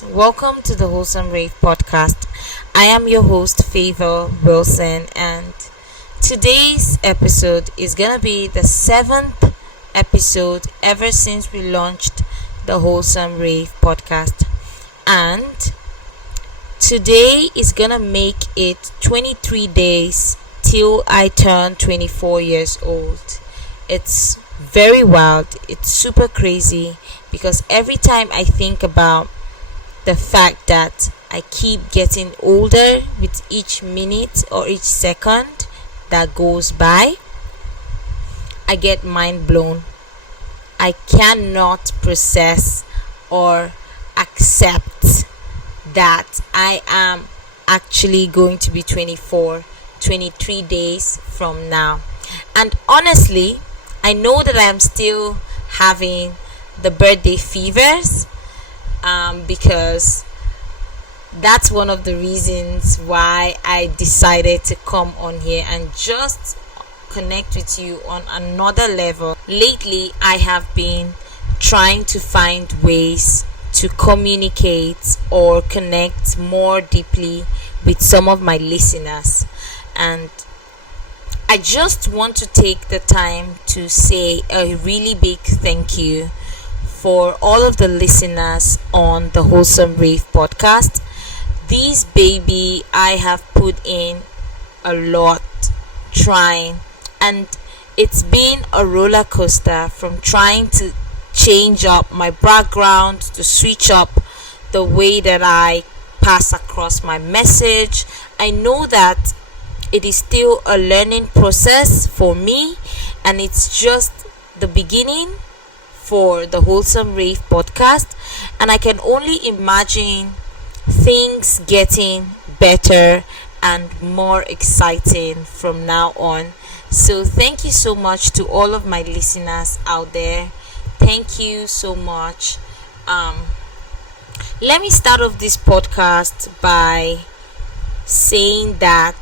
guys, welcome to the Wholesome Rave podcast. I am your host, Wilson, and today's episode is gonna be the 7th episode ever since we launched the Wholesome Rave podcast. And today is gonna make it 23 days till I turn 24 years old. It's very wild, it's super crazy because every time I think about the fact that I keep getting older with each minute or each second that goes by, I get mind blown. I cannot process or accept that I am actually going to be 23 days from now. And honestly, I know that I am still having the birthday fevers because that's one of the reasons why I decided to come on here and just connect with you on another level. Lately, I have been trying to find ways to communicate or connect more deeply with some of my listeners, and I just want to take the time to say a really big thank you for all of the listeners on the Wholesome Rave podcast. This baby, I have put in a lot trying, and it's been a roller coaster from trying to change up my background, to switch up the way that I pass across my message. I know that it is still a learning process for me, and it's just the beginning for the Wholesome Rave podcast, and I can only imagine things getting better and more exciting from now on. So thank you so much to all of my listeners out there. Thank you so much. Let me start off this podcast by saying that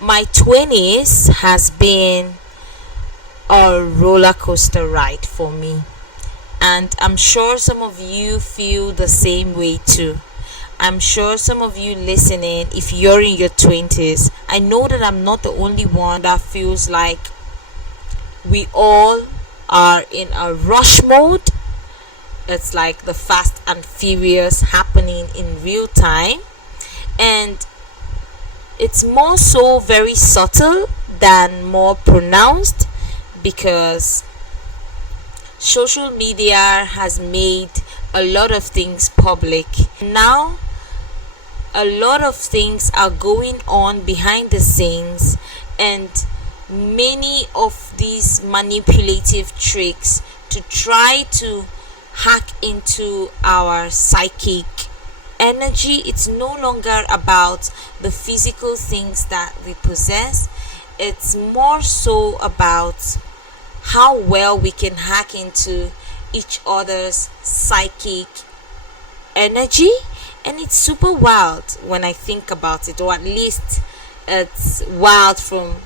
my 20s has been a roller coaster ride for me, and I'm sure some of you feel the same way too. I'm sure some of you listening, if you're in your 20s, I know that I'm not the only one that feels like we all are in a rush mode. It's like the Fast and Furious happening in real time, and it's more so very subtle than more pronounced, because social media has made a lot of things public. Now, a lot of things are going on behind the scenes, and many of these manipulative tricks to try to hack into our psychic energy. It's no longer about the physical things that we possess. It's more so about how well we can hack into each other's psychic energy, and it's super wild when I think about it, or at least it's wild from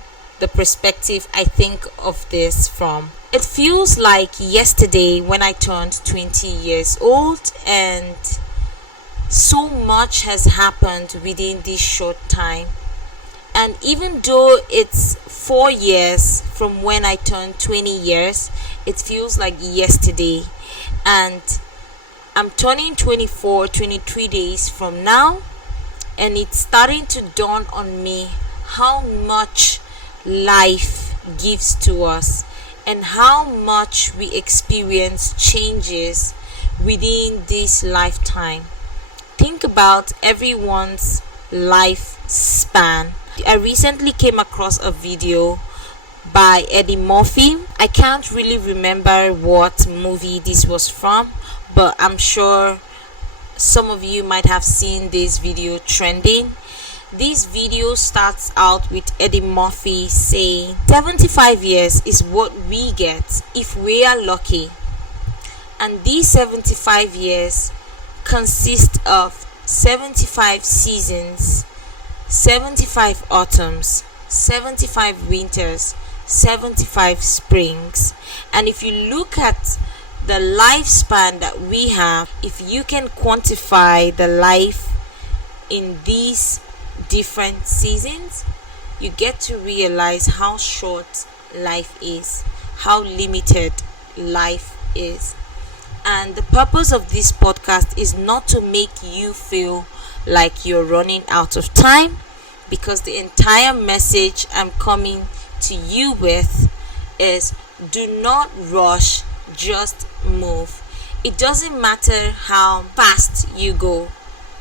the perspective I think of this from. It feels like yesterday when I turned 20 years old, and so much has happened within this short time. And even though it's 4 years from when I turned 20 years, it feels like yesterday. And I'm turning 23 days from now, and it's starting to dawn on me how much life gives to us and how much we experience changes within this lifetime. Think about everyone's lifespan. I recently came across a video by Eddie Murphy. I can't really remember what movie this was from, but I'm sure some of you might have seen this video trending. This video starts out with Eddie Murphy saying 75 years is what we get if we are lucky. And these 75 years consist of 75 seasons, 75 autumns, 75 winters, 75 springs. And if you look at the lifespan that we have, if you can quantify the life in these different seasons, you get to realize how short life is, how limited life is. And the purpose of this podcast is not to make you feel like you're running out of time, because the entire message I'm coming to you with is do not rush, just move. It doesn't matter how fast you go.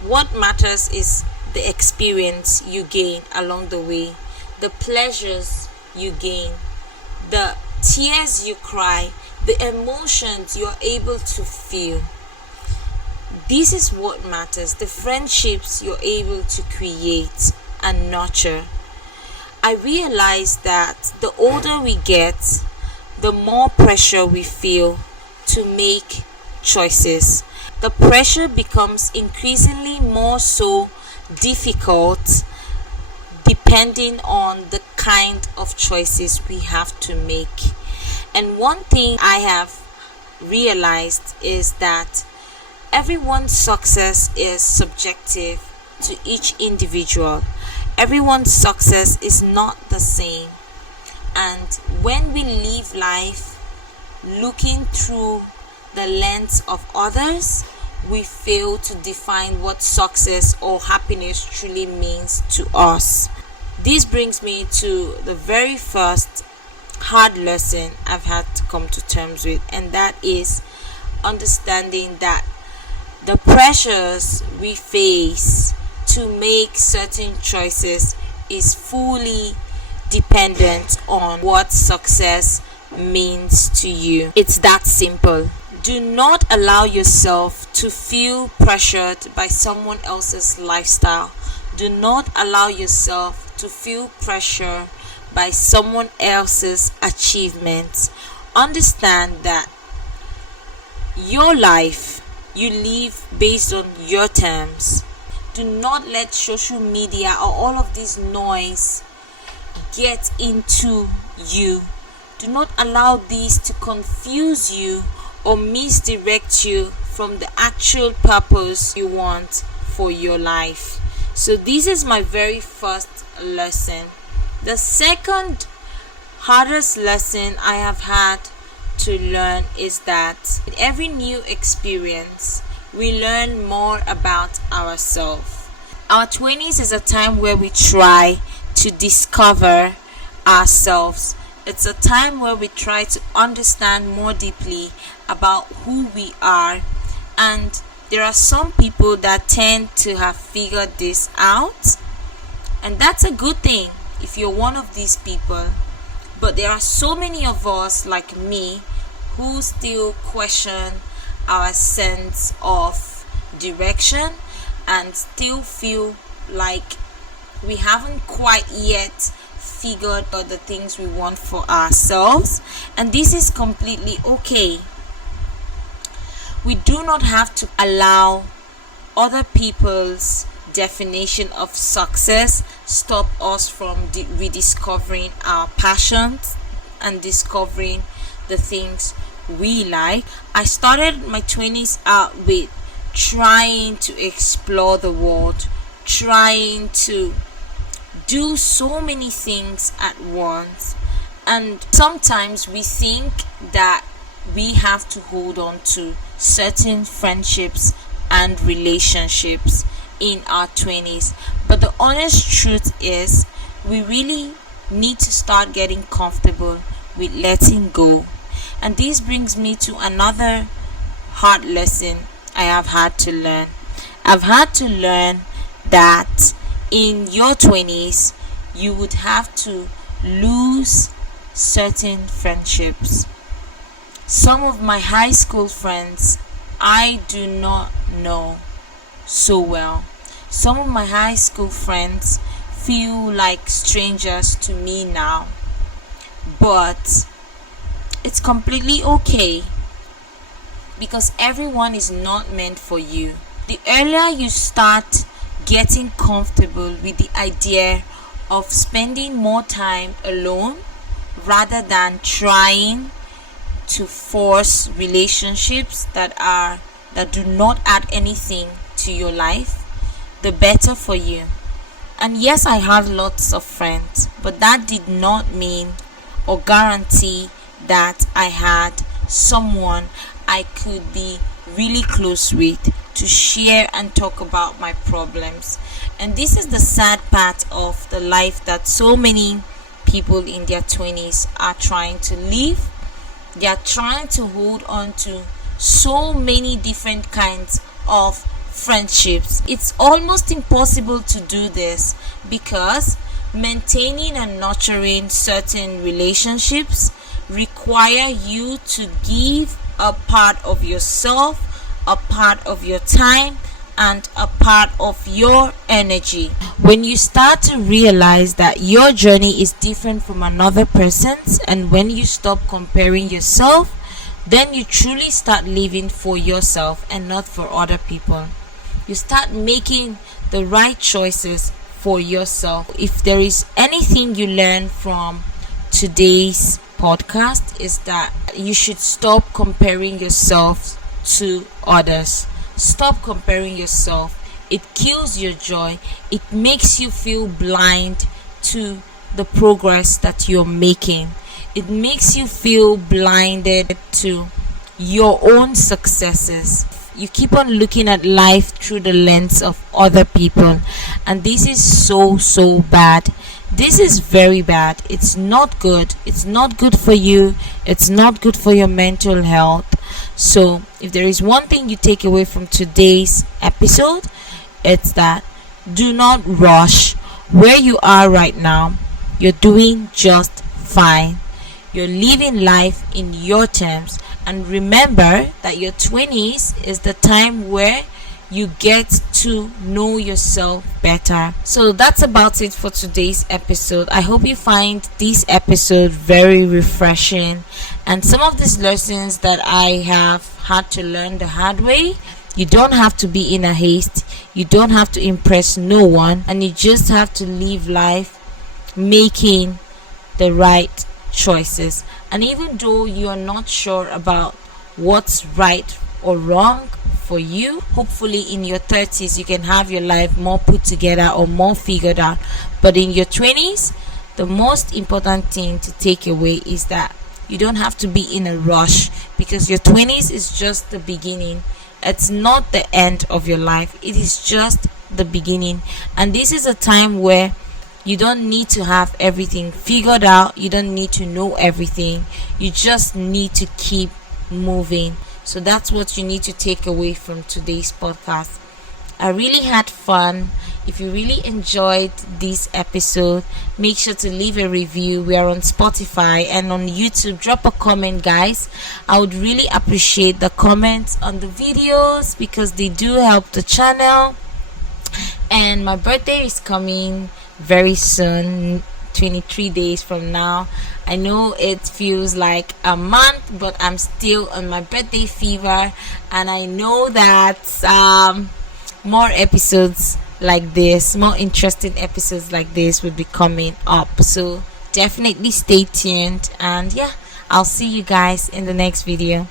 What matters is the experience you gain along the way, the pleasures you gain, the tears you cry, the emotions you're able to feel. This is what matters, the friendships you're able to create and nurture. I realize that the older we get, the more pressure we feel to make choices. The pressure becomes increasingly more so difficult depending on the kind of choices we have to make. And one thing I have realized is that everyone's success is subjective to each individual. Everyone's success is not the same. And when we live life looking through the lens of others, we fail to define what success or happiness truly means to us. This brings me to the very first hard lesson I've had to come to terms with, and that is understanding that the pressures we face to make certain choices is fully dependent on what success means to you. It's that simple. Do not allow yourself to feel pressured by someone else's lifestyle. Do not allow yourself to feel pressure by someone else's achievements. Understand that your life, you live based on your terms. Do not let social media or all of this noise get into you. Do not allow these to confuse you or misdirect you from the actual purpose you want for your life. So this is my very first lesson. The second hardest lesson I have had to learn is that in every new experience, we learn more about ourselves. Our 20s is a time where we try to discover ourselves. It's a time where we try to understand more deeply about who we are. And there are some people that tend to have figured this out. And that's a good thing if you're one of these people. But there are so many of us like me who still question our sense of direction and still feel like we haven't quite yet figured out the things we want for ourselves. And this is completely okay. We do not have to allow other people's definition of success stop us from rediscovering our passions and discovering the things we like. I started my 20s out with trying to explore the world, trying to do so many things at once, and sometimes we think that we have to hold on to certain friendships and relationships in our 20s. But the honest truth is, we really need to start getting comfortable with letting go. And this brings me to another hard lesson I have had to learn. I've had to learn that in your 20s, you would have to lose certain friendships. Some of my high school friends I do not know so well. Some of my high school friends feel like strangers to me now. But it's completely okay, because everyone is not meant for you. The earlier you start getting comfortable with the idea of spending more time alone rather than trying to force relationships that do not add anything to your life, the better for you. And yes, I had lots of friends, but that did not mean or guarantee that I had someone I could be really close with to share and talk about my problems. And this is the sad part of the life that so many people in their 20s are trying to live. They are trying to hold on to so many different kinds of friendships. It's almost impossible to do this because maintaining and nurturing certain relationships require you to give a part of yourself, a part of your time, and a part of your energy. When you start to realize that your journey is different from another person's, and when you stop comparing yourself, then you truly start living for yourself and not for other people. You start making the right choices for yourself. If there is anything you learn from today's podcast, is that you should stop comparing yourself to others. Stop comparing yourself. It kills your joy. It makes you feel blind to the progress that you're making. It makes you feel blinded to your own successes. You keep on looking at life through the lens of other people, and this is so bad. This is very bad. It's not good. It's not good for you. It's not good for your mental health. So if there is one thing you take away from today's episode, it's that do not rush. Where you are right now, you're doing just fine. You're living life in your terms. And remember that your 20s is the time where you get to know yourself better. So that's about it for today's episode. I hope you find this episode very refreshing, and some of these lessons that I have had to learn the hard way. You don't have to be in a haste. You don't have to impress no one, and you just have to live life making the right choices. And even though you are not sure about what's right or wrong for you, hopefully in your 30s you can have your life more put together or more figured out. But in your 20s, the most important thing to take away is that you don't have to be in a rush, because your 20s is just the beginning. It's not the end of your life. It is just the beginning. And this is a time where you don't need to have everything figured out. You don't need to know everything. You just need to keep moving. So that's what you need to take away from today's podcast. I really had fun. If you really enjoyed this episode, make sure to leave a review. We are on Spotify and on YouTube. Drop a comment, guys. I would really appreciate the comments on the videos because they do help the channel. And my birthday is coming very soon, 23 days from now. I know it feels like a month, but I'm still on my birthday fever, and I know that more episodes like this, more interesting episodes like this will be coming up. So definitely stay tuned, and yeah, I'll see you guys in the next video.